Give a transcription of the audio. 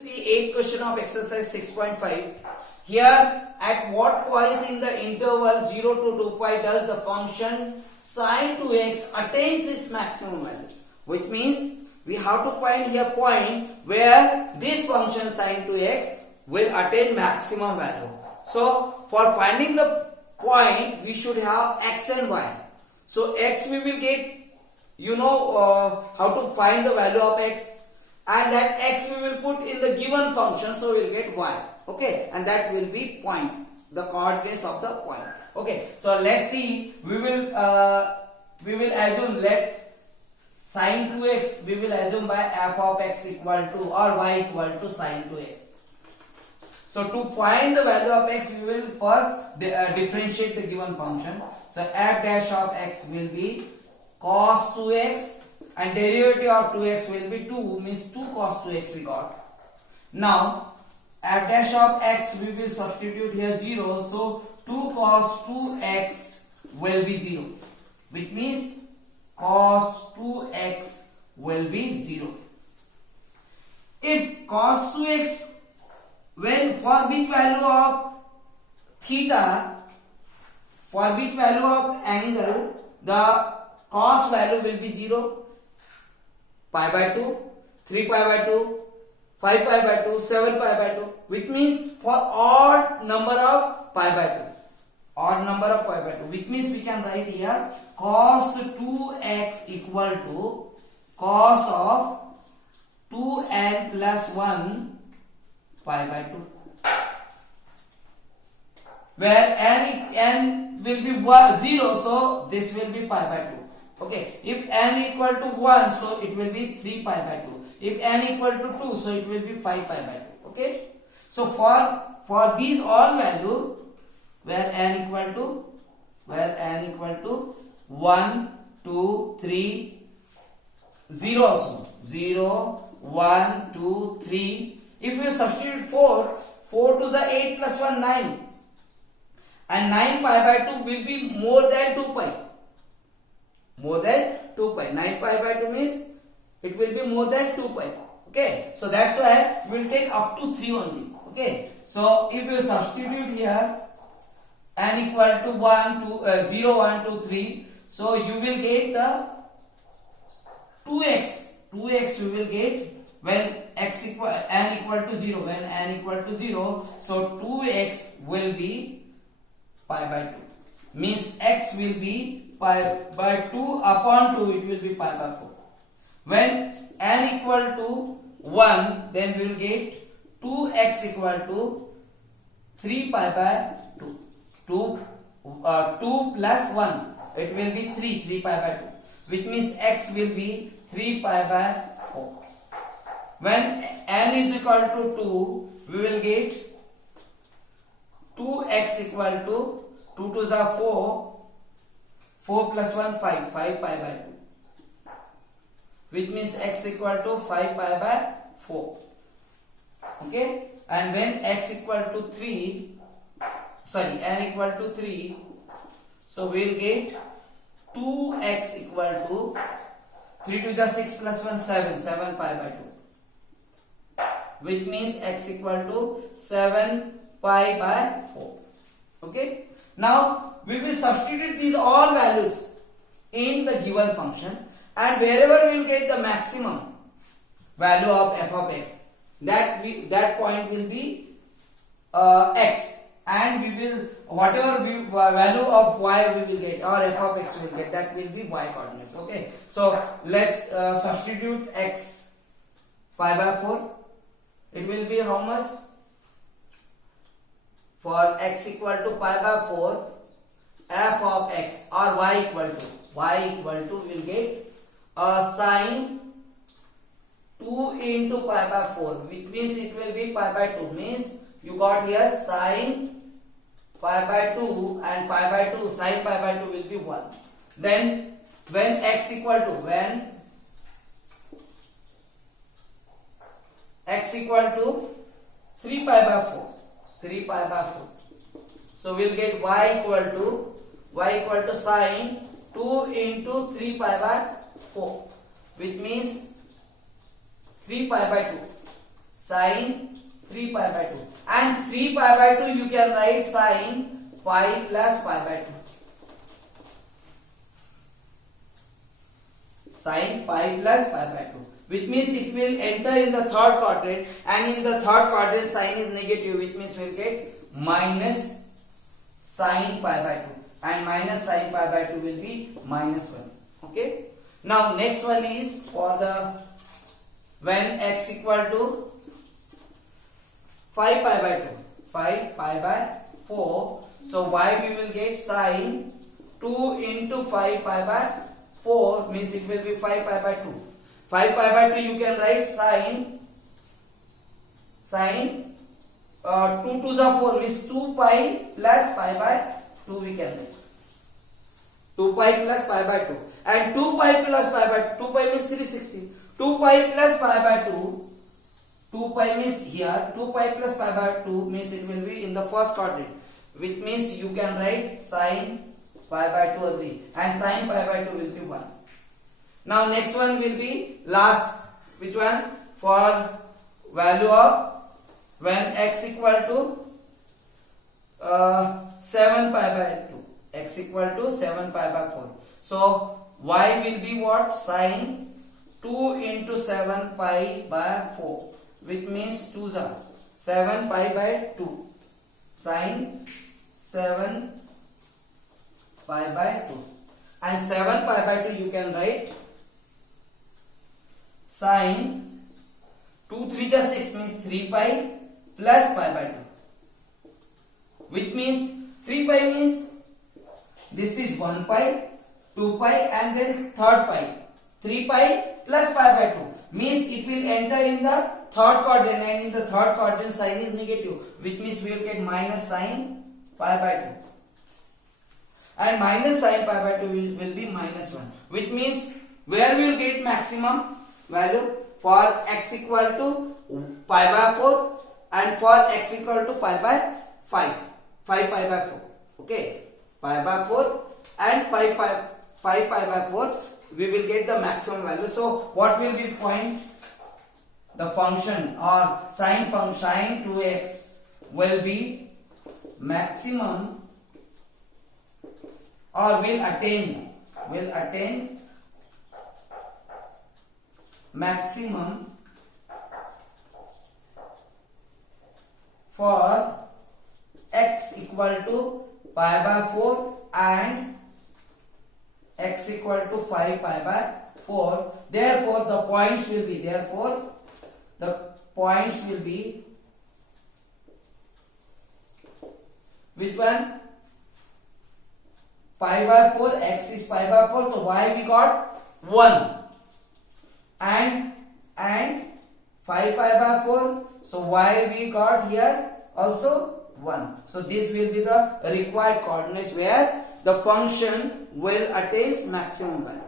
See eighth question of exercise 6.5. Here, at what points in the interval 0 to 2 pi does the function sine 2x attains its maximum value? Which means we have to find here point where this function sine 2x will attain maximum value. So, for finding the point, we should have x and y. So, x we will get, how to find the value of x. And that x we will put in the given function, so we will get y. Okay, and that will be point, the coordinates of the point. Okay, so let's see. We will assume let sine 2x we will assume by f of x equal to or y equal to sine 2x. So to find the value of x, we will first differentiate the given function. So f dash of x will be cos 2x. And derivative of 2x will be 2, means 2 cos 2x we got. Now, f dash of x we will substitute here 0. So, 2 cos 2x will be 0. Which means cos 2x will be 0. If cos 2x, when for which value of theta, for which value of angle, the cos value will be 0. Pi by 2, 3 pi by 2, 5 pi by 2, 7 pi by 2, which means for odd number of pi by 2. Odd number of pi by 2, which means we can write here cos 2x equal to cos of 2n plus 1 pi by 2. Where n will be 0, so this will be pi by 2. Okay, if n equal to 1, so it will be 3 pi by 2. If n equal to 2, so it will be 5 pi by 2. Okay, so for these all value where n equal to 1, 2, 3, 0 also 0, 1, 2, 3. If we substitute 4 to the 8 plus 1 9, and 9 pi by 2 will be more than 2 pi. More than 2 pi. 9 pi by 2 means it will be more than 2 pi. Okay, so that's why we will take up to 3 only. Okay, so if you substitute here n equal to 0, 1, 2, 3, so you will get the 2x. 2x we will get when n equal to 0. When n equal to 0, so 2x will be pi by 2. Means x will be pi by 2 upon 2, it will be pi by 4. When n equal to 1, then we will get 2x equal to 3 pi by 2. 2 plus 1, it will be 3 pi by 2. Which means x will be 3 pi by 4. When n is equal to 2, we will get 2x equal to 2 to the 4. 4 plus 1, 5 pi by 2. Which means x equal to 5 pi by 4. Okay. And when x equal to 3, n equal to 3, so we will get 2x equal to 3 to the 6 plus 1, 7 pi by 2. Which means x equal to 7 pi by 4. Okay. Now, we will substitute these all values in the given function, and wherever we will get the maximum value of f of x, that point will be x, and we will whatever value of y we will get or f of x we will get, that will be y coordinates. Okay, so let's substitute x pi by 4. It will be how much? For x equal to pi by 4, f of x or y equal to we will get sine 2 into pi by 4, which means it will be pi by 2. Means you got here sine pi by 2 and pi by 2, sine pi by 2 will be 1. Then when x equal to 3 pi by 4. 3 pi by 4. So we will get y equal to sine 2 into 3 pi by 4, which means 3 pi by 2. Sine 3 pi by 2. And 3 pi by 2 you can write sine pi plus pi by 2. Sine pi plus pi by 2. Which means it will enter in the third quadrant, and in the third quadrant sign is negative, which means we'll get minus sine pi by 2, and minus sine pi by 2 will be minus 1. Okay. Now next one is for the when x equal to 5 pi by 2, 5 pi by 4. So y we will get sine 2 into 5 pi by 4 means it will be 5 pi by 2. 5 pi by 2 you can write sine 2 to the 4 means 2 pi plus pi by 2 we can write. 2 pi plus pi by 2, and 2 pi plus pi by 2 pi means 360. 2 pi plus pi by 2, 2 pi means here 2 pi plus pi by 2 means it will be in the first quadrant, which means you can write sine pi by 2 agree, and sine pi by 2 will be 1. Now next one will be last, which one? For value of when x equal to 7 pi by 2, x equal to 7 pi by 4. So y will be what? Sine 2 into 7 pi by 4, which means 2 7 pi by 2, sine 7 pi by 2, and 7 pi by 2 you can write sine 2 3 the 6 means 3 pi plus pi by 2, which means 3 pi means this is 1 pi, 2 pi, and then third pi. 3 pi plus pi by 2 means it will enter in the third quadrant, and in the third quadrant sign is negative, which means we will get minus sine pi by 2, and minus sine pi by 2 will be minus 1, which means where we will get maximum value for x equal to pi by 4 and for x equal to pi by 5 pi by 4. Okay, pi by 4 and 5 pi by 4 we will get the maximum value. So what will be point? The function or sine 2x will be maximum or will attain maximum for x equal to pi by 4 and x equal to 5 pi by 4. Therefore the points will be which one? Pi by 4, x is pi by 4, so y we got 1, and 5 pi by 4, so y we got here also 1. So this will be the required coordinates where the function will attain maximum value.